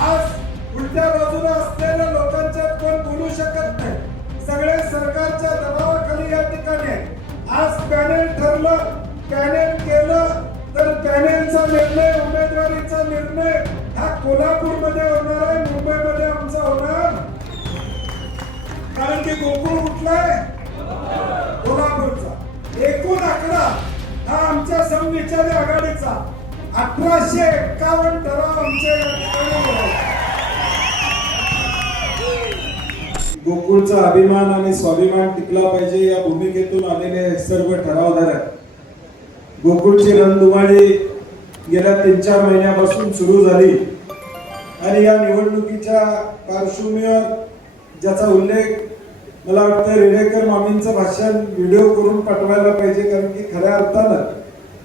आज उलट्या बाजूला असलेल्या लोकांच्यात कोण बोलू शकत नाही, सगळे सरकारच्या दबावाखाली या ठिकाणी आहे. आज पॅनेल ठरलं, पॅनेल केलं तर पॅनेलचा निर्णय, उमेदवारीचा निर्णय हा कोल्हापूरमध्ये होणार आहे, मुंबईमध्ये आमचा होणार. कारण की गोकुळ कुठला आहे? कोल्हापूरचा. एकूण आकडा हा आमच्या समविचारी आघाडीचा 1851 ठराव आमच्या या ठिकाणी आहे. गोकुळचा अभिमान आणि स्वाभिमान टिकला पाहिजे या भूमिकेतून आलेले सर्व ठरावधारक. गोकुळची रणधुमाळी गेल्या 3-4 महिन्यापासून सुरू झाली आणि या निवडणुकीच्या पार्श्वभूमीवर ज्याचा उल्लेख मला वाटतं रेडेकर मामींचं भाषण व्हिडिओ करून पाठवायला पाहिजे, कारण की खऱ्या अर्थानं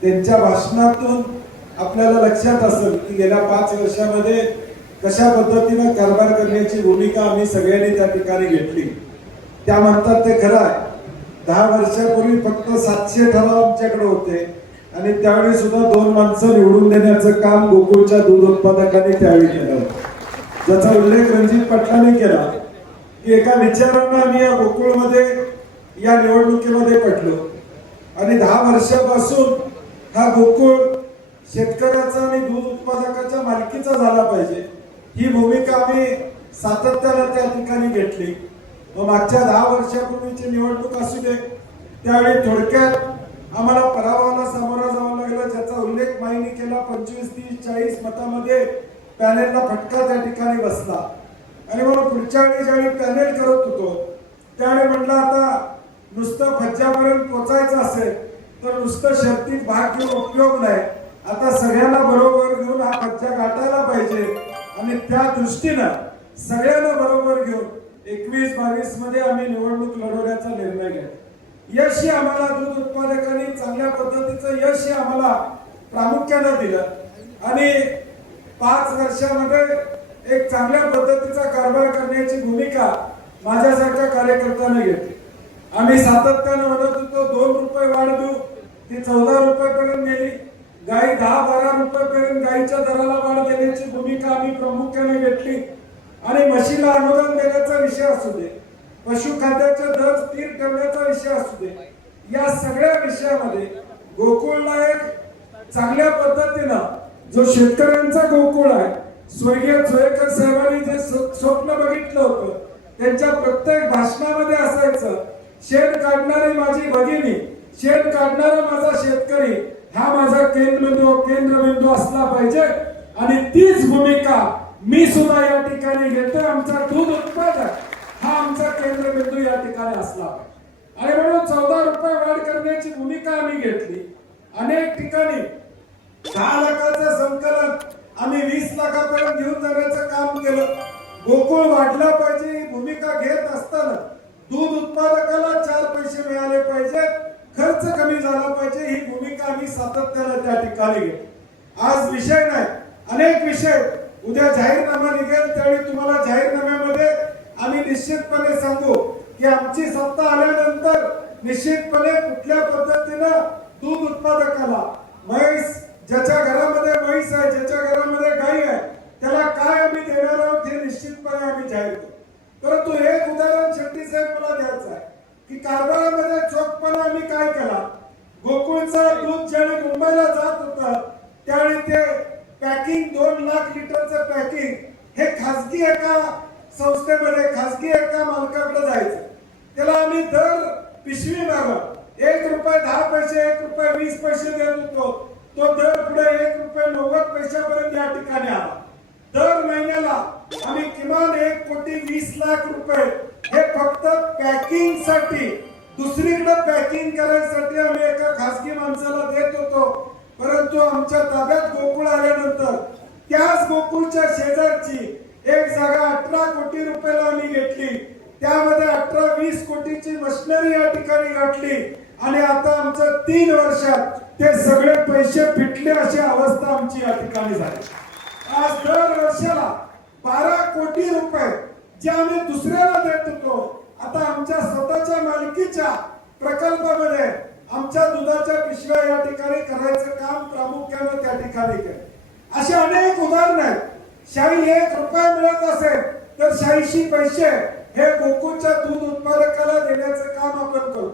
त्यांच्या भाषणातून आपल्याला लक्षात असेल की गेल्या 5 वर्षामध्ये कशा पद्धतीनं कारभार करण्याची भूमिका आम्ही सगळ्यांनी त्या ठिकाणी घेतली. त्या म्हणतात ते खरं आहे. 10 वर्षापूर्वी फक्त 700 ठराव आमच्याकडे होते आणि त्यावेळी सुद्धा 2 माणसं निवडून देण्याचं काम गोकुळच्या दूध उत्पादकांनी त्यावेळी केलं, ज्याचा उल्लेख रणजित पाटलांनी केला की एका विचारानं आम्ही या गोकुळमध्ये या निवडणुकीमध्ये पडलो आणि 10 वर्षापासून हा गोकुळ शेतकऱ्याचा आणि दूध उत्पादकाच्या मालकीचा झाला पाहिजे ही भूमिका आम्ही सातत्यानं त्या ठिकाणी घेतली. मागच्या 10 वर्षापूर्वीची निवडणूक असू दे, त्यावेळी थोडक्यात आम्हाला पराभवाला सामोरा जावं लागलं, ज्याचा उल्लेख माईने केला. 25-30-40 मतामध्ये पॅनेलला फटका त्या ठिकाणी बसला आणि म्हणून पुढच्या वेळी ज्यावेळी पॅनेल करत होतो त्यावेळी म्हटलं आता नुसतं फज्जापर्यंत पोचायचं असेल तर नुसतं शर्तीत भाग घेऊन उपयोग नाही, आता सगळ्यांना बरोबर घेऊन हा फज्जा गाठायला पाहिजे आणि त्या दृष्टीनं सगळ्यांना बरोबर घेऊन 21-22 मध्ये आम्ही निवडणूक लढवण्याचा निर्णय घेतला. यश आम्हाला दूध उत्पादकांनी चांगल्या पद्धतीचं यश आम्हाला प्रामुख्यानं दिलं आणि 5 वर्षामध्ये एक चांगल्या पद्धतीचा कारभार करण्याची भूमिका माझ्यासारख्या कार्यकर्त्यांनी घेतली. आम्ही सातत्यानं म्हणत होतो 2 रुपये वाढ देऊ, ती 14 रुपयापर्यंत नेली. गाई 10-12 रुपयापर्यंत गाईच्या दराला वाढ देण्याची भूमिका आम्ही प्रामुख्याने घेतली आणि म्हशीला अनुदान देण्याचा विषय असू दे, पशुखाद्याचे दर स्थिर ठेवण्याचा विषय असू दे, या सगळ्या विषयामध्ये गोकुळला एक चांगल्या पद्धतीनं जो शेतकऱ्यांचा गोकुळ आहे, स्वर्गीय जोयकर साहेबांनी जे स्वप्न बघितलं होतं त्यांच्या प्रत्येक भाषणामध्ये असायचं, शेण काढणारी माझी भगिनी, शेण काढणारा माझा शेतकरी हा माझा केंद्रबिंदू असला पाहिजे आणि तीच भूमिका मी सुद्धा या ठिकाणी घेतो. आमचा दूध उत्पादक हा आमचा केंद्रबिंदू या ठिकाणी असला पाहिजे आणि म्हणून 14 रुपये वाढ करण्याची भूमिका आम्ही घेतली. अनेक ठिकाणी 10 लाखाचं संकलन आम्ही 20 लाखापर्यंत घेऊन जाण्याचं काम केलं. गोकुळ वाढला पाहिजे ही भूमिका घेत असताना दूध उत्पादकाला 4 पैसे मिळाले पाहिजेत, खर्च कमी झाला पाहिजे ही भूमिका आम्ही सातत्यानं त्या ठिकाणी घेतो. आज विषय नाही, अनेक विषय. उद्या जाहीरनामा निघेल त्यावेळी तुम्हाला जाहीरनाम्यामध्ये आम्ही निश्चितपणे सांगू की आमची सत्ता आल्यानंतर निश्चितपणे कुठल्या पद्धतीनं दूध उत्पादकाला म्हैस, ज्याच्या घरामध्ये म्हैस आहे, ज्याच्या घरामध्ये गाई आहे, त्याला काय आम्ही देणार आहोत हे निश्चितपणे आम्ही जाहीर करू. परंतु एक उदाहरण शेट्टी साहेब मला द्यायचं आहे की कारभारामध्ये चोखपणा आम्ही काय केला. गोकुळचं दूध ज्यावेळी मुंबईला जात होतं त्यावेळी ते पॅकिंग 2 लाख लिटरचं पॅकिंग हे खासगी एका संस्थेमध्ये, खासगी एका मालकाकडे जायचं. त्याला आम्ही दर पिशवी मागत 1 रुपये 10 पैसे, 1 रुपये 20 पैसे देत होतो. तो दर पुढे 1 रुपये 90 पैशापर्यंत या ठिकाणी आला. दर महिन्याला आम्ही किमान 1,20,00,000 रुपये हे फक्त पॅकिंग साठी, दुसरीकडे पॅकिंग करायसाठी आम्ही एका खासगी माणसाला देत होतो. परंतु आमच्या ताब्यात गोकुळ आल्यानंतर त्याच गोकुळच्या शेजारची एक जागा 18 कोटी रुपयाला आम्ही घेतली. त्यामध्ये 18-20 कोटीची मशिनरी या ठिकाणी घातली आणि आता आमच्या 3 वर्षात ते सगळे पैसे फिटले अशी अवस्था आमची या ठिकाणी झाली. आज दर वर्षाला 12 कोटी रुपये जे आम्ही दुसऱ्याला देत होतो आता आमच्या स्वतःच्या मालकीच्या प्रकल्पामध्ये आमच्या दुधाच्या पिशव्या या ठिकाणी करायचं काम प्रामुख्याने त्या ठिकाणी केलं. अशी अनेक उदाहरणं आहेत ₹1 मिळत असेल तर 86 पैसे हे गोकुळच्या दूध उत्पादकाला देण्याचं काम आपण करू.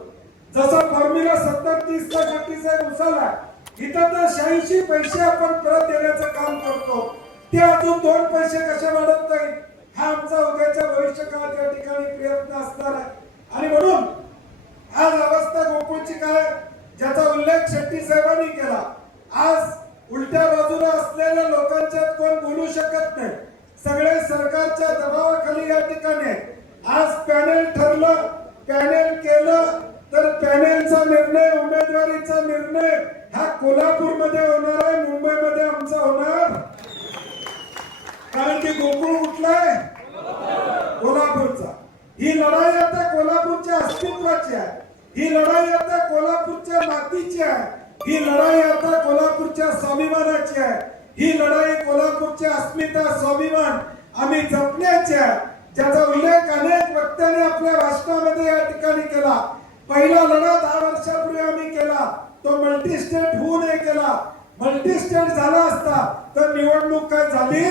जसा फॉर्म्युला 70-30 चा 36 उचलला, इथं तर 86 पैसे आपण परत देण्याचं काम करतो. ते अजून 2 पैसे कसे वाढत नाही, हा आमचा उद्याच्या भविष्यकाळात या ठिकाणी प्रयत्न असणार आहे. आणि म्हणून आज अवस्था गोकुळची काय, ज्याचा उल्लेख शेट्टी साहेबांनी केला. आज उलट्या बाजूला असलेल्या लोकांच्यात कोण बोलू शकत नाही, सगळे सरकारच्या दबावाखाली या ठिकाणी. आज पॅनेल ठरलं, पॅनेल केलं, तर पॅनेलचा निर्णय, उमेदवारीचा निर्णय हा कोल्हापूरमध्ये होणार आहे, मुंबईमध्ये आमचा होणार. कारण की गोकुळ कुठला आहे, कोल्हापूरचा. ही लढाई आता कोल्हापूरच्या अस्तित्वाची आहे, ही लढाई आता कोल्हापूरच्या मातीची आहे, ही लढाई आता कोल्हापूरच्या स्वाभिमानाची आहे, ही लढाई कोल्हापूरच्या अस्मिता, स्वाभिमान आम्ही जपण्याची आहे, ज्याचा उल्लेख अनेक वक्त्यांनी आपल्या भाषणामध्ये या ठिकाणी केला. पहिला लढा 10 वर्षापूर्वी आम्ही केला, तो मल्टी स्टेट होऊ नये केला. मल्टी स्टेट झाला असता तर निवडणूक काय झाली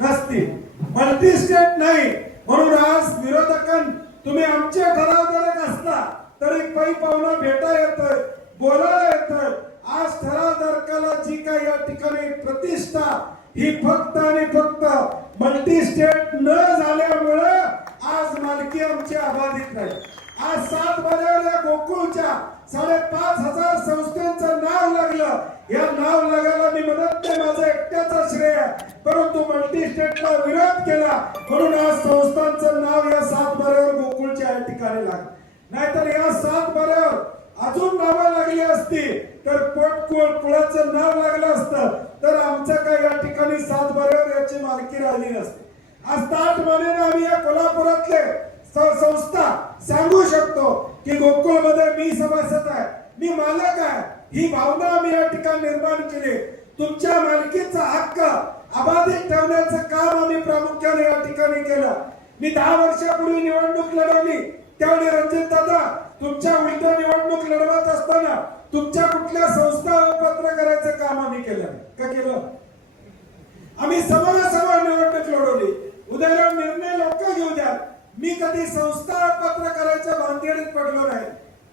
नसती. मल्टी स्टेट नाही, म्हणून आज विरोधकांना तुम्ही आमचे ठरावधारक असला तरी पै पाहुणा भेटा येतोय, बोलायला येतोय. आज ठरावधारकाला जी काही या ठिकाणी प्रतिष्ठा, ही फक्त आणि फक्त मल्टी स्टेट न झाल्यामुळे आज मालकी आमची अबाधित नाही. आज 7 बाऱ्यावर गोकुळच्या 5,500 संस्थांचं नाव लागलं. या नाव लागायला मी म्हणत नाही माझा एकट्याचा श्रेय, परंतु मल्टी स्टेटला विरोध केला म्हणून आज संस्थांचं नाव या 7 बाऱ्यावर गोकुळच्या या ठिकाणी लागलं. नाहीतर या 7 बाऱ्यावर अजून नावं लागली असती तर कुळाचं नाव लागलं असतं तर आमचं काय या ठिकाणी 7 बाऱ्यावर याची मालकी राहिली नसती. आज ताटमानेने आम्ही या कोल्हापुरातले संस्था सांगू शकतो की गोकुळमध्ये मी सभासद आहे, मी मालक आहे. ही भावना आम्ही या ठिकाणी निर्माण केली. तुमच्या मालकीचा हक्क अबाधित ठेवण्याचं काम आम्ही प्रामुख्याने या ठिकाणी केलं. मी 10 वर्षापूर्वी निवडणूक लढवली, त्यावेळी रणजित दादा तुमच्या उलट निवडणूक लढवत असताना तुमच्या कुठल्या संस्था पत्र करायचं काम आम्ही केलं का केलं? आम्ही समोरासमोर निवडणूक लढवली. उद्याला निर्णय लोक घेऊ द्या, मी कधी संस्था पत्र करायच्या भानगडीत पडलो नाही.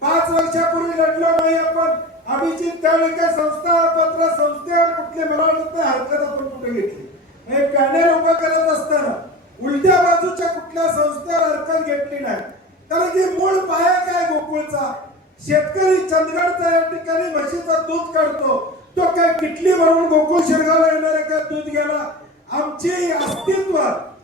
5 वर्षापूर्वी लढलो नाही आपण. अभिजित त्यावेळी काय संस्था पत्र संस्थेवर कुठले मला वाटत नाही हरकत आपण कुठे घेतली. पॅनेल उभं करत असताना उलट्या बाजूच्या कुठल्या संस्थेवर हरकत घेतली नाही. कारण की मूळ पाया काय गोकुळचा, शेतकरी चंदगडचा या ठिकाणी म्हशीचं दूध काढतो, तो काय किटली भरून गोकुळ शिरगावला येणार आहे का दूध घ्यायला? आमचे अस्तित्व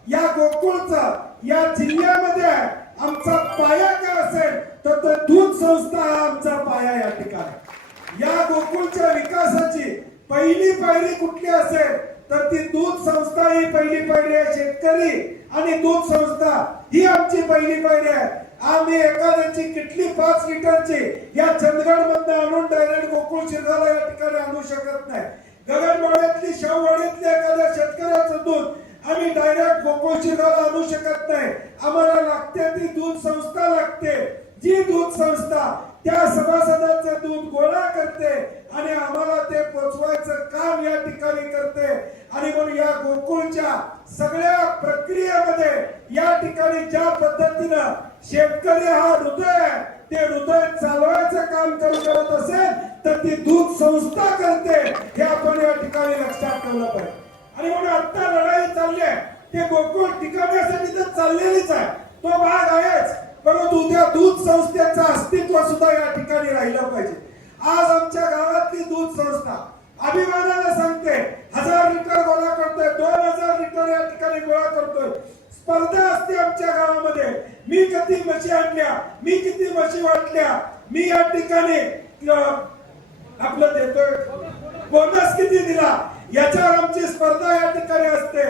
या गोकुळचा या जिल्ह्यामध्ये आहे. आमचा पाया काय असेल तर दूध संस्था हा आमचा पाया या ठिकाणी. या गोकुळच्या विकासाची पहिली पायरी कुठली असेल तर ती दूध संस्था ही पहिली पायरी आहे. शेतकरी आणि दूध संस्था ही आमची पहिली पायरी आहे. आम्ही एखाद्याची किटली 5 लिटरची या चंदगड मधून आणून डायरेक्ट गोकुळ शिरगावला या ठिकाणी आणू शकत नाही. गगनबावड्यातली शाहूवाडीतल्या एखाद्या शेतकऱ्याचं दूध आम्ही डायरेक्ट गोकुळ शिरगावला आणू शकत नाही. आम्हाला लागते ती दूध संस्था लागते, जी दूध संस्था त्या सभासदांचं दूध गोळा करते आणि आम्हाला ते पोचवायचं काम या ठिकाणी करते. आणि म्हणून या गोकुळच्या सगळ्या प्रक्रियेमध्ये या ठिकाणी ज्या पद्धतीनं शेतकरी हा हृदय आहे, ते हृदय चालवायचं काम करत असेल तर ती दूध संस्था करते, हे आपण या ठिकाणी लक्षात ठेवलं पाहिजे. आणि म्हणून आता लढाई चालली आहे, ते गोकुळ टिकवण्यासाठी तर चाललेलीच आहे, तो भाग आहेच, परंतु उद्या दूध संस्थेचं अस्तित्व सुद्धा या ठिकाणी राहिलं पाहिजे. आज आमच्या गावातली दूध संस्था अभिमानाने सांगते 1000 लिटर गोळा करतोय, 2000 लिटर या ठिकाणी गोळा करतोय. स्पर्धा असते आमच्या गावामध्ये, मी किती म्हशी आणल्या, मी किती म्हशी वाटल्या, मी या ठिकाणी आपलं देतोय बोनस किती दिला, याच्यावर आमची स्पर्धा या ठिकाणी असते.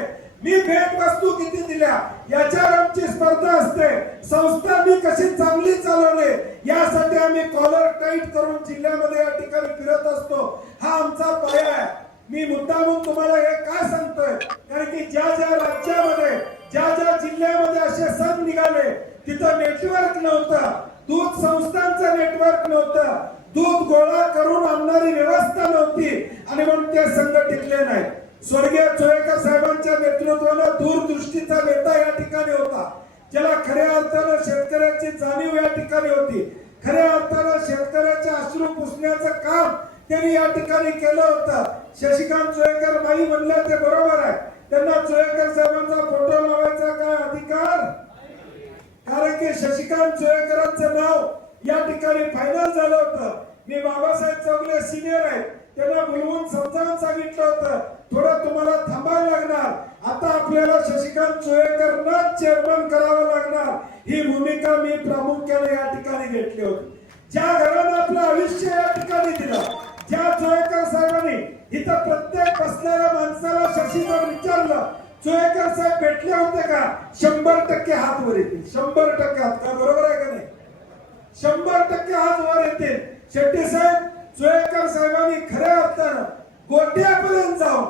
मी भेट वस्तू किती दिल्या याच्यावर आमची स्पर्धा असते. संस्था मी कशी चांगली चालवली यासाठी आम्ही कॉलर टाईट करून जिल्ह्यामध्ये या ठिकाणी फिरत असतो. हा आमचा पाया आहे. मी मुद्दामून तुम्हाला हे काय सांगतोय, कारण की ज्या ज्या राज्यामध्ये ज्या ज्या जिल्ह्यामध्ये असे सण निघाले तिथं नेटवर्क नव्हतं, दूध संस्थांचं नेटवर्क नव्हतं, दूध गोळा करून आणणारी व्यवस्था नव्हती आणि म्हणून ते संघ टिकले नाही. स्वर्गीय चोळेकर साहेबांच्या नेतृत्वाने दूरदृष्टीचा नेता या ठिकाणी होता, ज्याला खऱ्या अर्थानं शेतकऱ्याची जाणीव या ठिकाणी होती. खऱ्या अर्थानं शेतकऱ्याचे अश्रू पुसण्याचं काम त्यांनी या ठिकाणी केलं होतं. शशिकांत चोळेकर बाई म्हणले ते बरोबर आहे, त्यांना चोळेकर साहेबांचा फोटो लावायचा काय अधिकार? कारण की शशिकांत चोळेकरांचं नाव या ठिकाणी फायनल झालं होतं. मी बाबासाहेब चौगले सिनियर आहेत, त्यांना बोलवून समजावून सांगितलं होतं थोडं तुम्हाला थांबायला लागणार, आता आपल्याला शशिकांत चोळेकरांना चेअरमन करावं लागणार. ही भूमिका मी प्रामुख्याने या ठिकाणी घेतली होती. ज्या घरानं आपलं आयुष्य या ठिकाणी दिलं, ज्या चोळेकर साहेबांनी इथं प्रत्येक बसलेल्या माणसाला शशीवर विचारलं चोळेकर साहेब भेटले होते का, 100% हात वर येतील. 100% हात का बरोबर आहे का नाही? 100% हात वर येतील. शेट्टी साहेब चोळेकर साहेबांनी खऱ्या अर्थानं गोट्यापर्यंत जाऊन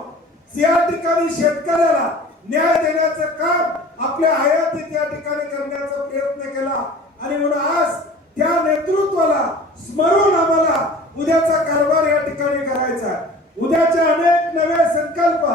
या ठिकाणी शेतकऱ्याला न्याय देण्याचं काम आपल्या हयातीत या ठिकाणी करण्याचा प्रयत्न केला. आणि म्हणून आज त्या नेतृत्वाला स्मरून आम्हाला उद्याचा कारभार या ठिकाणी करायचा आहे. उद्याचे अनेक नवे संकल्प,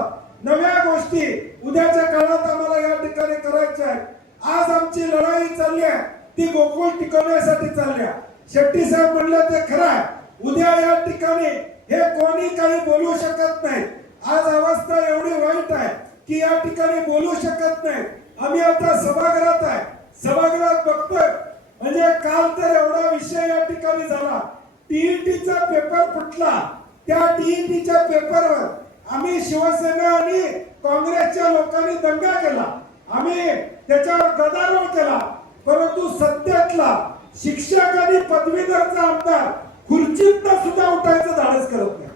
नव्या गोष्टी उद्याच्या काळात आम्हाला या ठिकाणी करायच्या आहेत. आज आमची लढाई चालली आहे ती गोकुळ टिकवण्यासाठी चालली आहे. शेट्टी साहेब म्हणले ते खरं आहे, उद्या या ठिकाणी हे कोणी काही बोलू शकत नाही. आज अवस्था एवढी वाईट आहे की या ठिकाणी बोलू शकत नाही. आम्ही आता सभागृहात आहे, सभागृहात बघतोय म्हणजे काल तर एवढा विषय या ठिकाणी झाला, टीईटीचा पेपर फुटला. त्या टीईटीच्या पेपरवर आम्ही शिवसेना आणि काँग्रेसच्या लोकांनी दंगा केला, आम्ही त्याच्यावर गदारोळ केला. परंतु सत्यातला शिक्षक आणि पदवीधरचा आमदार खुर्चीतनं सुद्धा उठायचं धाडस करत नाही.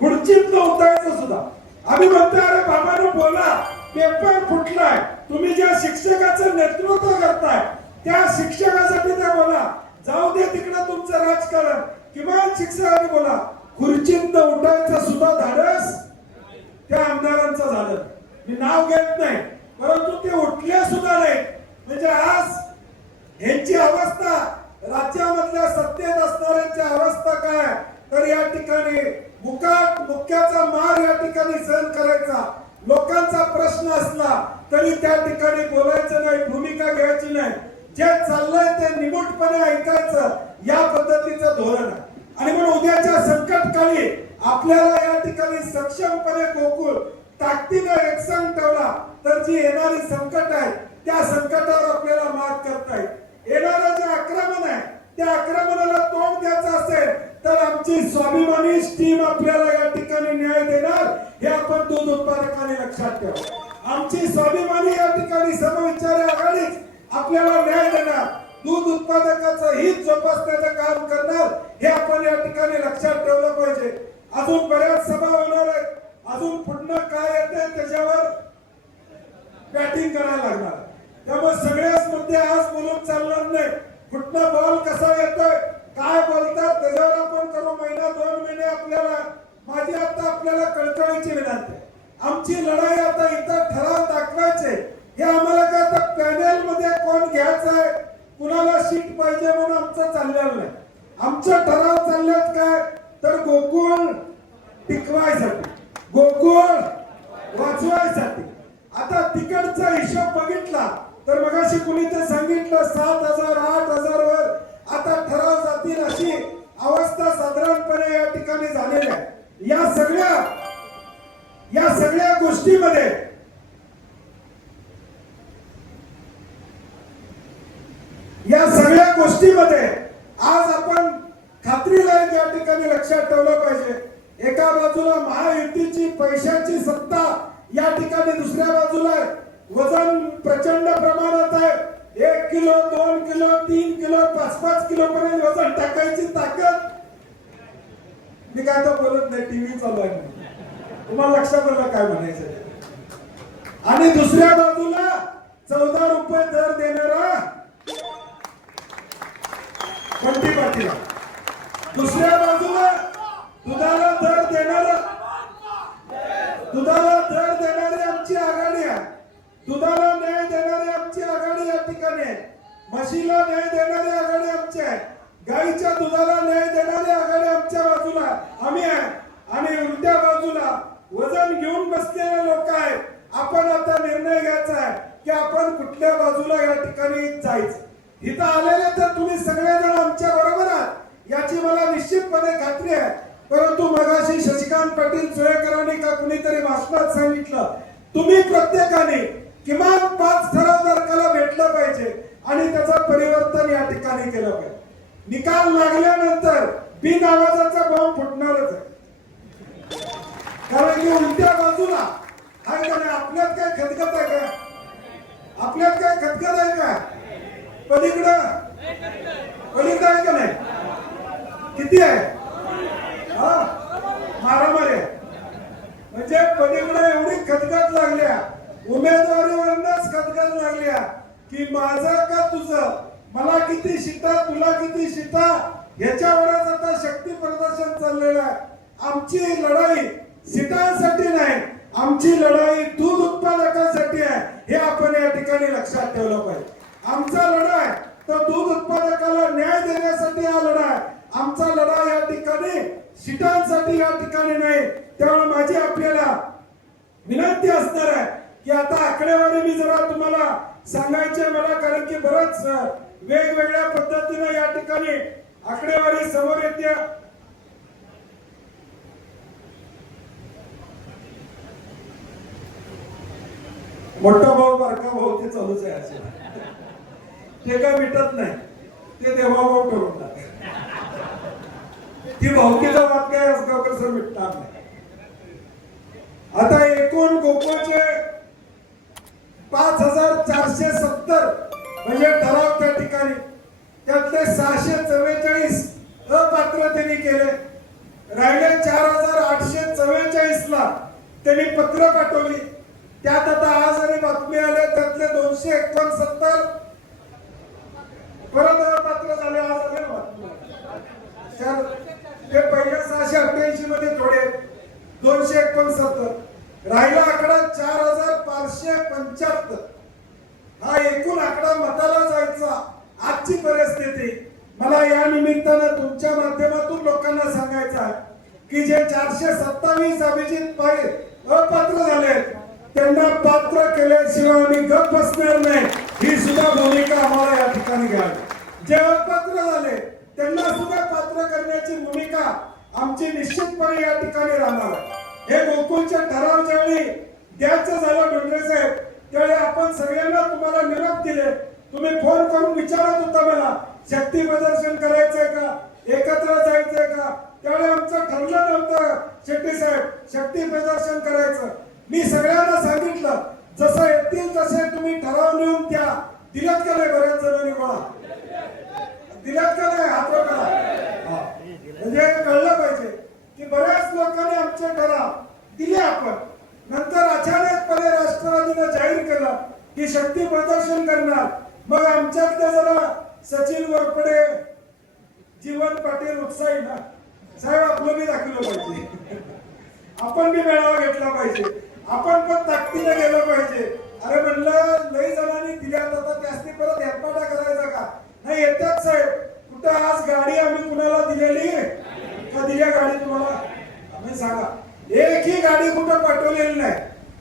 खुर्चीतनं उठायचं सुद्धा आम्ही म्हणतो अरे बाबांनो बोला, पेपर फुटलाय, तुम्ही ज्या शिक्षकाचं नेतृत्व करताय त्या शिक्षकासाठी त्या बोला. जाऊ दे तिकडे तुमचं राजकारण, किमान शिक्षकांनी बोला. खुर्चीतनं उठायचं सुद्धा धाडस त्या आमदारांचं झालं. मी नाव घेत नाही, परंतु ते उठले सुद्धा नाही. म्हणजे आज यांची अवस्था, राज्यामधल्या सत्तेत असणाऱ्यांची अवस्था काय, तर या ठिकाणी मुख्याचा मार या ठिकाणी सहन करायचा. लोकांचा प्रश्न असला तरी त्या ठिकाणी बोलायचं नाही, भूमिका घ्यायची नाही. जे चाललंय ते निमूटपणे ऐकायचं, या पद्धतीचं धोरण आहे. आणि म्हणून उद्याच्या संकट काळी आपल्याला या ठिकाणी सक्षमपणे गोकुळ ताकदीने एकसंघ ठेवला तर जी येणारी संकट आहे त्या संकटावर आपल्याला मात करता येईल. येणारं जे आक्रमण आहे त्या आक्रमणाला तोंड द्यायचं असेल तर आमची स्वाभिमानी टीम आपल्याला या ठिकाणी न्याय देणार, हे आपण दूध उत्पादकांनी लक्षात ठेवा. आमची स्वाभिमानी या ठिकाणी समविचारी आघाडी आपल्याला न्याय देणार, दूध उत्पादकाचं हित जोपासण्याचं काम करणार, हे आपण या ठिकाणी लक्षात ठेवलं पाहिजे. अजून बऱ्याच सभा होणार आहेत, अजून पुढनं काय येते त्याच्यावर बॅटिंग करायला लागणार. त्यामुळे सगळ्याच मुद्दे आज बोलून चालणार नाही. कुठनं बॉल कसा येतोय, काय बोलतात त्याच्यावर आपण करू. महिना 2 महिने आपल्याला, माझी आता आपल्याला कळकळीची विनंती, आमची लढाई आता इथं ठराव दाखवायचे. हे आम्हाला काय आता पॅनेल मध्ये कोण घ्यायचं आहे, कुणाला सीट पाहिजे म्हणून आमचं चाललेलं नाही. आमचं ठराव चालल्यात काय तर गोकुळ टिकवायसाठी, गोकुळ वाचवायसाठी. आता तिकडचा हिशोब बघितला तर मगाशी कुणी ते सांगितलं 7,000 8,000 वर आता ठराव जातील अशी अवस्था साधारणपणे या ठिकाणी झालेली आहे. या सगळ्या गोष्टीमध्ये आज आपण खात्रीला या ठिकाणी लक्षात ठेवलं पाहिजे. एका बाजूला महायुतीची पैशाची सत्ता या ठिकाणी, दुसऱ्या बाजूला वजन प्रचंड प्रमाणात आहे. 1 किलो 2 किलो 3 किलो 5-5 किलो पर्यंत वजन टाकायची ताकद. मी काय तो बोलत नाही, टीव्ही चालू आहे, तुम्हाला लक्षात आलं काय म्हणायचं. आणि दुसऱ्या बाजूला 14 रुपये दर देणारा कोणती पार्टी, दुसऱ्या बाजूला दुधाला दर देणारी आमची आघाडी आहे. दुधाला न्याय देणारी आमची आघाडी या ठिकाणी आहे. म्हशीला न्याय देणारी आघाडी आमची आहे. गाईच्या दुधाला न्याय देणारी आघाडी आमच्या बाजूला आम्ही आहे. आणि उलट्या बाजूला वजन घेऊन बसलेले लोक आहेत. आपण आता निर्णय घ्यायचा आहे की आपण कुठल्या बाजूला या ठिकाणी जायचं. इथं आलेले तर तुम्ही सगळेजण आमच्या बरोबर आहात याची मला निश्चितपणे खात्री आहे. परंतु मगाशी शशिकांत पाटील सुळेकरांनी का कुणीतरी भाषणात सांगितलं, तुम्ही प्रत्येकाने किमान 5 ठरावधारकाला भेटलं पाहिजे आणि त्याचं परिवर्तन या ठिकाणी केलं पाहिजे. निकाल लागल्यानंतर बिन आवाजाचा बॉम्ब फुटणारच आहे. कारण की उलट्या बाजूला आहे का नाही, आपल्यात काय खतखत आहे का? आपल्यात काय खतखत आहे का? पलीकडं आहे का नाही? किती आहे? हा, मारामारी आहे. म्हणजे पलीकडे एवढी खतखत लागल्या, उमेदवारीवरच खतखत लागल्या की माझं का तुझं, मला किती शिटा तुला किती शिटा, ह्याच्यावरच आता शक्ती प्रदर्शन चाललेलं आहे. आमची लढाई सीटांसाठी नाही, आमची लढाई दूध उत्पादकांसाठी आहे. हे आपण या ठिकाणी लक्षात ठेवलं पाहिजे. आमचा लढा आहे तर दूध उत्पादकाला न्याय देण्यासाठी हा लढा आहे. आमचा लढा या ठिकाणी सीटांसाठी या ठिकाणी नाही. त्यामुळे माझी आपल्याला विनंती असणार आहे की आता आकडेवारी मी जरा तुम्हाला सांगायचे मला, कारण की बरंच वेगवेगळ्या पद्धतीने या ठिकाणी आकडेवारी समोर येते. मोठा भाऊ बारका भाऊ ते चालूच आहे. असे ते काय मिटत नाही, ते देवाभाऊ ठरवून टाकतात. ती भावकीचा वाद काय असगावकर सर मिटणार नाही. आता एकूण गोकुळचे 5470 म्हणजे ठराव त्या ठिकाणी, त्यातले 644 अपात्रतेने केले. राहिले 4844 ला त्यांनी पत्र पाठवली. त्यात आता आज आणि बातमी आले त्यातले 269 परत अपात्र झाले. आज आले ते पहिल्या 688 मध्ये थोडे 269, राहिला आकडा 4575. हा एकूण आकडा मताला जायचा. आजची परिस्थिती मला या निमित्तानं तुमच्या माध्यमातून लोकांना सांगायचं आहे की जे 427 अभिजित पाय अपात्र झाले त्यांना पात्र केल्याशिवाय आम्ही गप्प बसणार नाही. ही सुद्धा भूमिका आम्हाला या ठिकाणी घ्यावी. जे अपात्र झाले त्यांना सुद्धा पात्र करण्याची भूमिका आमची निश्चितपणे या ठिकाणी राहणार. हे गोकुळचे ठराव ज्यावेळी द्यायचं झालं डोंगरे साहेब, त्यावेळी आपण सगळ्यांना तुम्हाला निरोप दिले. तुम्ही फोन करून विचारत होता मला शक्ती प्रदर्शन करायचंय का, एकत्र जायचंय का. त्यावेळी आमचं ठरलं नव्हतं शेट्टी साहेब शक्ती प्रदर्शन करायचं. मी सगळ्यांना सांगितलं जसं येतील तसे तुम्ही ठराव नेऊन द्या. दिलात का नाही? बऱ्याच जणांनी मला दिलात का नाही? हात करा. म्हणजे कळलं पाहिजे की बऱ्याच लोकांनी आमचे ठराव दिले. आपण नंतर अचानकपणे राष्ट्रवादीने जाहीर केलं की शक्ती प्रदर्शन करणार. मग आमच्यातले जरा सचिन वरपडे, जीवन पाटील उत्साही ना साहेब, आपलं बी दाखवलं पाहिजे. आपण बी मेळावा घेतला पाहिजे. आपण पण ताकदीने गेलो पाहिजे. अरे म्हणलं लई जणांनी दिल्या आता त्यासनी परत हेरपाटा करायचा का नाही? येतात साहेब. कुठं आज गाडी आम्ही कुणाला दिलेली का? दिल्या गाडी तुम्हाला? आम्ही सांगा, एकही गाडी कुठं पाठवलेली नाही.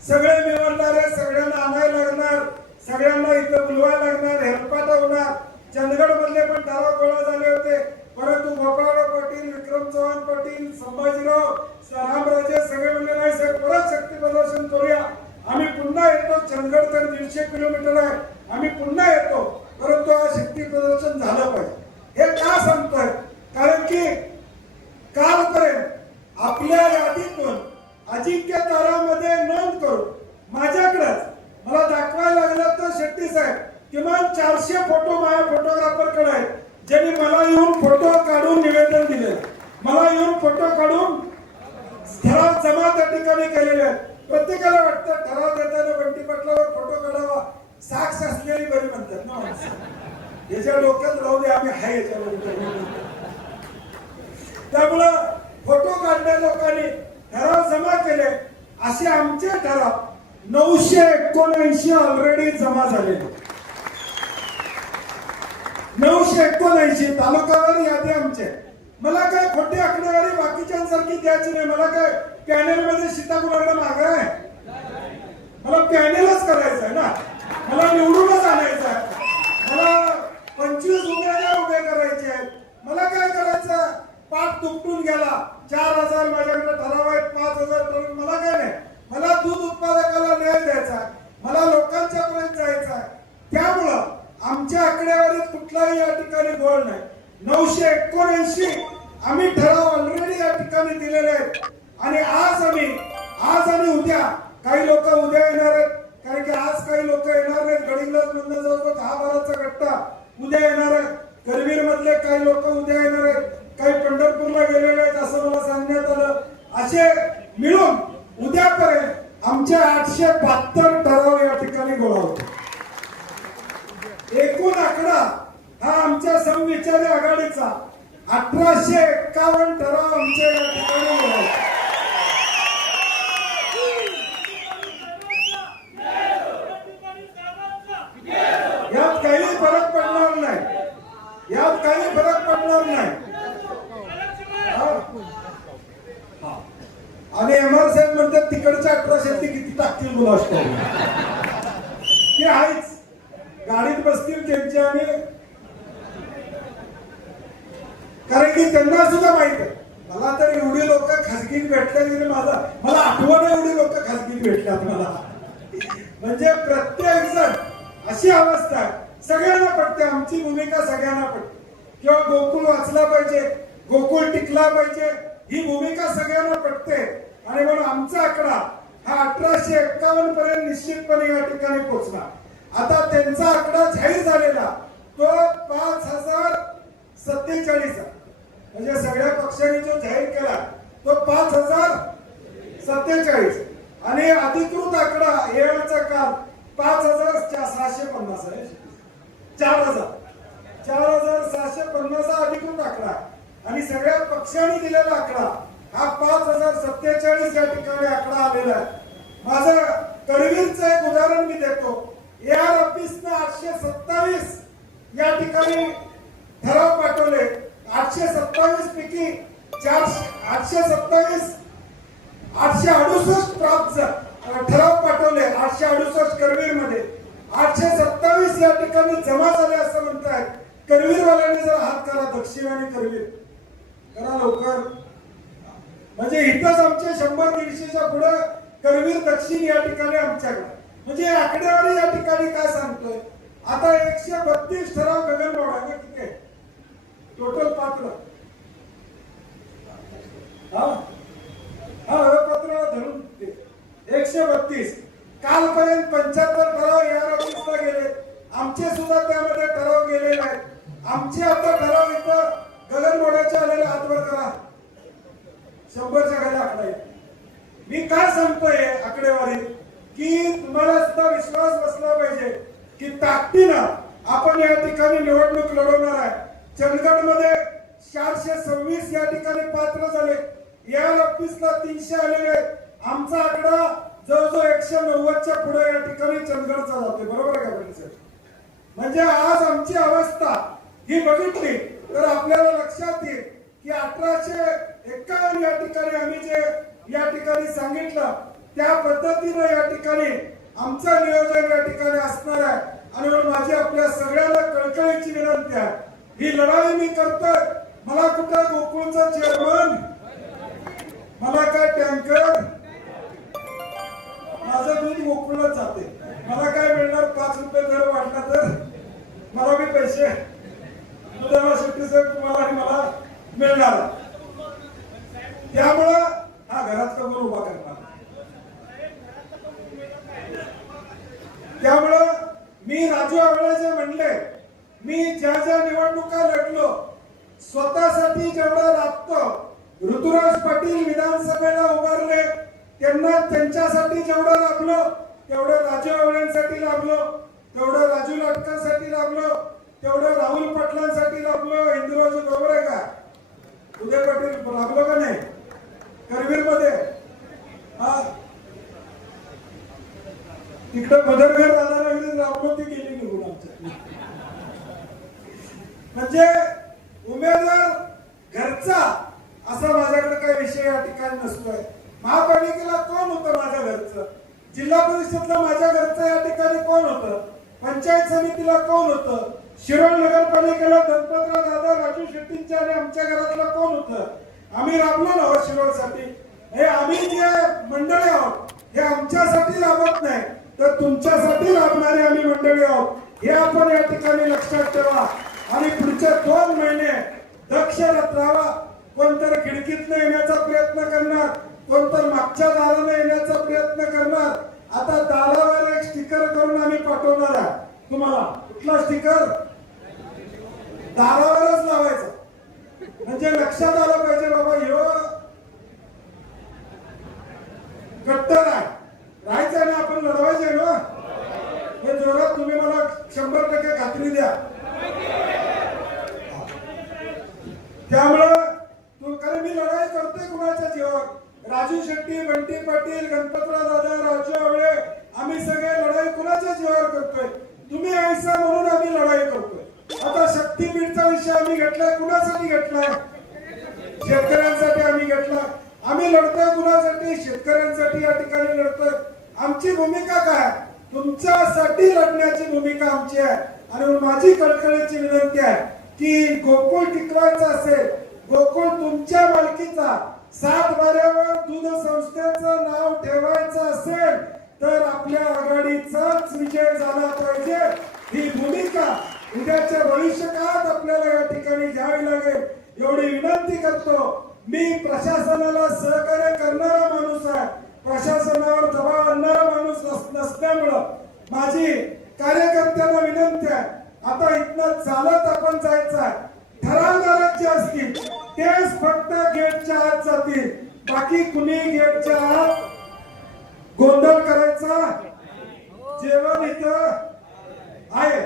सगळे मिळवणार आहे, सगळ्यांना आणायला लागणार, सगळ्यांना इथं बोलवायला लागणार, हेरपाटा होणार. चंदगड मधले पण ठराव गोळा झाले होते, परंतु गोपाळराव पाटील, विक्रम चव्हाण पाटील, संभाजीराव, रामराजे सगळे म्हणले नाही साहेब परत शक्ती प्रदर्शन करूया. आम्ही पुन्हा येतो. चंदगड तर 150 किलोमीटर आहे. आम्ही पुन्हा येतो, परंतु हा शक्ती प्रदर्शन झालं पाहिजे. हे का सांगतोय? कारण की कालपर्यंत आपल्या यादीतून अजिंक्य तारामध्ये नोंद करून माझ्याकडेच मला दाखवायला लागलं तर शेट्टी साहेब किमान 400 फोटो माझ्या फोटोग्राफरकडे आहेत, ज्यांनी मला येऊन फोटो काढून निवेदन दिले. मला येऊन फोटो काढून ठराव जमा त्या ठिकाणी केलेले आहेत. प्रत्येकाला वाटतं ठराव देताना बंटी पाटलावर फोटो काढावा, साक्ष असलेली बरी म्हणतात ना माणसं. याच्या डोक्यात राहू दे, आम्ही हाय याच्यावर. त्यामुळं फोटो काढण्या लोकांनी ठराव जमा केले. असे आमचे ठराव 979 ऑलरेडी जमा झालेले. 979 तालुकावर यादी आमचे. मला काय खोटी आकडेवारी बाकीच्यांसारखी द्यायची नाही. मला काय पॅनेल मध्ये सीताकुराला माग आहे? मला पॅनेलच करायचं आहे ना, मला निवडूनच आणायचं आहे, मला 25 उमेदवार उभे करायचे आहेत. मला काय करायचं? पाठ तुपटून गेला, 4000 माझ्याकडे ठराव आहेत, 5000 ठराव, मला काय नाही. मला दूध उत्पादकाला न्याय द्यायचा, मला लोकांच्या पर्यंत जायचं आहे. त्यामुळं आमच्या आकडेवारीत कुठलाही या ठिकाणी गोळ नाही. 979 आम्ही ठराव ऑलरेडी या ठिकाणी दिलेले आहेत. आणि आज आणि उद्या काही लोक उद्या येणार आहेत, कारण की आज काही लोक येणार आहेत. गडिंग्लज मधून जवळजवळ 10-12चा गट्टा उद्या येणार आहे. करवीर मधले काही लोक उद्या येणार आहेत, काही पंढरपूरला गेलेले आहेत असं मला सांगण्यात आलं. असे मिळून उद्यापर्यंत आमचे 872 ठराव या ठिकाणी गोळा होते. एकूण आकडा हा आमच्या समविचारी आघाडीचा 1851 ठराव आमच्या या ठिकाणी गोळा होते. यात काही फरक पडणार नाही, यात काही फरक पडणार नाही. आणि एमआर साहेब म्हणतात तिकडच्या 1800 किती टाकतील मुलं असतो ते आहेच. गाडीत बसतील त्यांची आणि कारण की त्यांना सुद्धा माहित आहे. मला तर एवढी लोक खासगीत भेटले, मला आठवण एवढी लोक खासगीत भेटल्यात मला. म्हणजे प्रत्येक जण अशी अवस्था आहे, सगळ्यांना पडते, आमची भूमिका सगळ्यांना पडते. किंवा गोकुळ वाचला पाहिजे, गोकुळ टिकला पाहिजे, ही भूमिका सगळ्यांना पडते. आणि म्हणून आमचा आकडा हा 1851 पर्यंत निश्चितपणे या ठिकाणी पोहोचला. आता त्यांचा आकडा जाहीर झालेला तो 5047 म्हणजे सगळ्या पक्षांनी जो जाहीर केला तो 5047 आणि अधिकृत आकडा येळचा काल 5650 आहे. 4650 अधिकृत आकडा आणि सगळ्या पक्षांनी दिलेला आकडा हा 5047 या ठिकाणी आकडा आलेला आहे. माझं करवीरचं एक उदाहरण मी देतो. एआर ऑफिसनं 827 या ठिकाणी ठराव पाठवले. 827 पैकी 868 प्राप्त ठराव पाठवले. 868 करवीर मध्ये 827 या ठिकाणी जमा झाले असं म्हणतायत. करवीरवाल्यांनी जर हात करा, दक्षिण आणि करवीर करा लवकर. म्हणजे इथंच आमचे 100-150च्या पुढे करवीर दक्षिण या ठिकाणी आमच्याकडे. म्हणजे आकडेवारी या ठिकाणी काय सांगतोय? आता 132 ठराव गगनबावडा आहे. किती आहे टोटल पात्र? पत्र धरून 132. कालपर्यंत 75 ठराव या ऑफिसला गेले. आमचे सुद्धा त्यामध्ये ठराव गेलेले आहेत. आमचे आता ठराव इथं गगनबावड्याचे आलेले हातवर करा. 100च्या खाली आकडा आहे. मी काय सांगतोय आकडेवारी की तुम्हाला सुद्धा विश्वास बसला पाहिजे की ताकदीनं आपण या ठिकाणी निवडणूक लढवणार आहे. चंदगड मध्ये 426 या ठिकाणी पात्र झाले. या ऑफिसला 300 आलेले. आमचा आकडा जवळजवळ 190च्या पुढे या ठिकाणी चंदगडचा जाते. बरोबर आहे का बघितलं? म्हणजे आज आमची अवस्था ही बघितली तर आपल्याला लक्षात येईल की 1851 या ठिकाणी आम्ही जे या ठिकाणी सांगितलं त्या पद्धतीने या ठिकाणी आमचं नियोजन या ठिकाणी असणार आहे. आणि म्हणून माझी आपल्या सगळ्यांना कळकळीची विनंती आहे, ही लढाई मी करतोय. मला कुठं गोकुळचा चेअरमन, मला काय टँकर, माझं दूध गोकुळलाच जाते. मला काय मिळणार? 5 रुपये दर वाढला तर मला बी पैसे दुधाला शेट्टी साहेब तुम्हाला आणि मला मिळणार. त्यामुळं हा घरात कमर उभा करणार. त्यामुळं मी राजू आवळेचे म्हणले, मी ज्या ज्या निवडणुका लढलो स्वतःसाठी जेवढं लागतं, ऋतुराज पाटील विधानसभेला उभारले त्यांना त्यांच्यासाठी जेवढं लागलो तेवढं राजू आवळेंसाठी लागलो, तेवढं राजू लाटकांसाठी लागलो, तेवढं राहुल पाटलांसाठी लागलो. इंदिराजी बरोबर आहे का? उदय पाटील लागलो का नाही करवीर मध्ये? तिकडे बदरघर राहणारा लागलो, ती गेली निघून आमच्या. म्हणजे उमेदवार घरचा असा माझ्याकडे काही विषय या ठिकाणी नसतोय. महापालिकेला कोण होतं माझ्या घरचं, जिल्हा परिषदला माझ्या घरचं या ठिकाणी कोण होतं, पंचायत समितीला कोण होतं, शिरोळ नगरपालिकेला गणपतराव दादा राजू शेट्टींच्या आणि आमच्या घरातला कोण होतं. आम्ही राबलो ना शिरोळसाठी. हे आम्ही जे मंडळी आहोत हे आमच्यासाठी राबत नाही तर तुमच्यासाठी राबणारे आम्ही मंडळी आहोत हे आपण या ठिकाणी लक्षात ठेवा. आणि पुढचे 2 महिने दक्ष राहा. कोणतर खिडकीतनं येण्याचा प्रयत्न करणार, कोणतर मागच्या दाराने येण्याचा प्रयत्न करणार. आता दारावर एक स्टिकर करून आम्ही पाठवणार आहे तुम्हाला. कुठला स्टिकर? दारावरच लावायचा, म्हणजे लक्षात आलं पाहिजे बाबा ह्यो कट्टर आहे. राहायचं ना, आपण लढवायचे ना. हे जोरात तुम्ही मला 100% खात्री द्या. त्यामुळं कारण मी लढाई करतोय कुणाच्या जीवावर. राजू शेट्टी, बंटी पाटील, गणपतराव दादा, राजू आवळे आम्ही सगळे लढाई कुणाच्या जीवावर करतोय. तुम्ही ऐसा म्हणून आम्ही लढाई करतोय. आता शक्तीपीठचा विषय आम्ही घेतलाय, कुणासाठी घेतलाय? शेतकऱ्यांसाठी आम्ही घेतला. आम्ही लढतोय कुणासाठी? शेतकऱ्यांसाठी या ठिकाणी लढतोय. आमची भूमिका काय? तुमच्यासाठी लढण्याची भूमिका आमची आहे. आणि माझी कळकळीची विनंती आहे की गोकुळ टिकवायचं असेल, गोकुळ तुमच्या मालकीचा, 7 बाऱ्यावर दूध संस्थेचं नाव ठेवायचं असेल तर आपल्या आघाडीचाच विजय झाला पाहिजे. ही भूमिका उद्याच्या भविष्यकाळात आपल्याला या ठिकाणी घ्यावी लागेल एवढी विनंती करतो. मी प्रशासनाला सहकार्य करणारा माणूस आहे, प्रशासनावर दबाव आणणारा माणूस नसल्यामुळं माझी कार्यकर्त्यांना विनंती आहे. आता इथनं चालत आपण जायचं आहे. ठरावदारक जे असतील तेच फक्त गेटच्या आत जातील. बाकी कुणी गेटच्या आत गोंधळ करायचा. जेवण इथं आहे,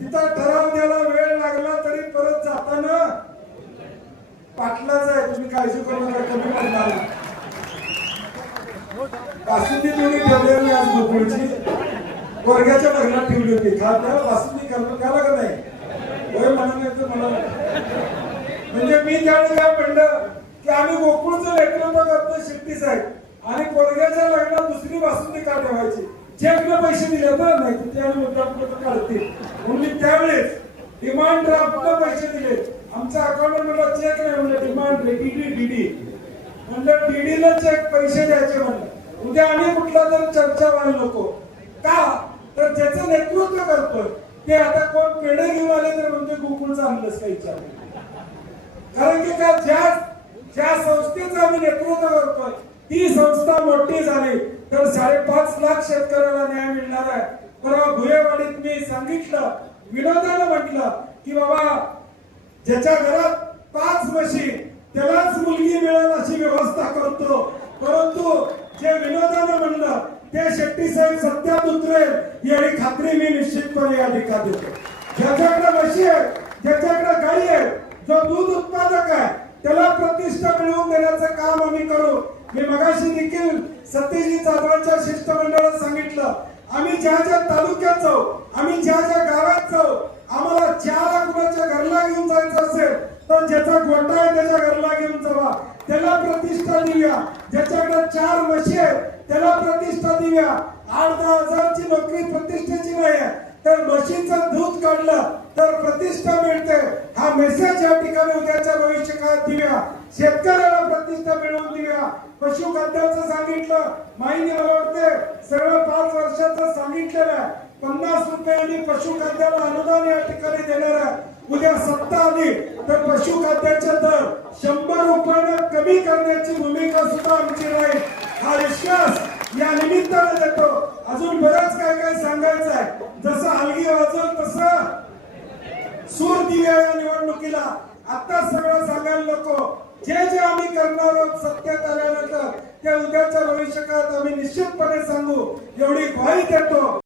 तिथं ठराव द्यायला वेळ लागला तरी परत जाताना पाटलाच आहे. तुम्ही काळजी करू नका, कमी पडणार. बासुंदी तुम्ही ठेवलेली आज गोकुळची वर्गाच्या लग्नात ठेवली होती. त्याला बासुंदी करणं त्याला का नाही होय म्हणा नाही तर मला. म्हणजे मी त्यावेळी काय म्हणलं की आम्ही गोकुळचं नेतृत्व करतो शेट्टी साहेब आणि पोरग्याच्या लग्नात दुसरी बासुंदी का ठेवायची? चेकनं पैसे दिले तर नाही ते आणि मुद्दाम काढतील म्हणून मी त्यावेळेस डिमांड ड्राफ्टनं पैसे दिले. आमच्या अकाउंट म्हणलं चेक नाही म्हणलं, डिमांड डीडी म्हणलं, डीडीला चेक पैसे द्यायचे म्हणलं. उद्या आणि कुठला तर चर्चा व्हायला नको. का तर ज्याचं नेतृत्व करतोय ते आता कोण पेढे घेऊन आले तर म्हणजे गोकुळचं आणलंच काही विचार. कारण की का ज्या संस्थेचं आम्ही नेतृत्व करतोय ती संस्था मोठी झाली तर 5.5 लाख शेतकऱ्याला न्याय मिळणार आहे. परवा भुयेवाडीत मी सांगितलं, विनोदानं म्हटलं की बाबा ज्याच्या घरात 5 म्हशी त्यालाच मुलगी मिळेल अशी व्यवस्था करतो. परंतु जे विनोदानं म्हणलं ते शेट्टी साहेब सत्यात उतरेल याची खात्री मी निश्चितपणे या ठिकाणी देतो. ज्याच्याकडे म्हशी आहे, ज्याच्याकडे गाई आहे, जो दूध उत्पादक आहे त्याला प्रतिष्ठा मिळवून देण्याचं काम आम्ही करू. मी मगाशी देखील सत्यजित जाधवांच्या शिष्टमंडळात सांगितलं, आम्ही ज्या ज्या तालुक्यात जाऊ, आम्ही ज्या ज्या गावात जाऊ, आम्हाला 4 कुणाच्या घरला घेऊन जायचं असेल तर ज्याचा गोठा आहे त्याच्या घरला घेऊन जावा, त्याला प्रतिष्ठा देऊया. ज्याच्याकडे 4 म्हशी आहेत त्याला प्रतिष्ठा देऊया. 8-10 हजारची नोकरी प्रतिष्ठेची नाही आहे तर म्हशीचं दूध काढलं तर प्रतिष्ठा मिळते. हा मेसेज या ठिकाणी उद्याच्या भविष्यकाळात देऊया. शेतकऱ्याला प्रतिष्ठा मिळवून देऊया. पशुखाद्याचं सांगितलं, माहिती मला वाटते सगळं 5 वर्षाचं सांगितलेलं आहे. 50 रुपयांनी पशुखाद्याला अनुदान या ठिकाणी देणार आहे. उद्या सत्ता आली तर पशुखाद्याचे दर 100 रुपयानं कमी करण्याची भूमिका सुद्धा आमची राहील. हा विश्वास या निमित्ताने देतो. अजून बरंच काय काय सांगायचं आहे. जसं हलगी वाजल तसं सूर दिव्या या निवडणुकीला. आता सगळं सांगायला नको. जे जे आम्ही करणार आहोत सत्यात आल्यानंतर त्या उद्याच्या भविष्यकाळात आम्ही निश्चितपणे सांगू एवढी ग्वाही देतो.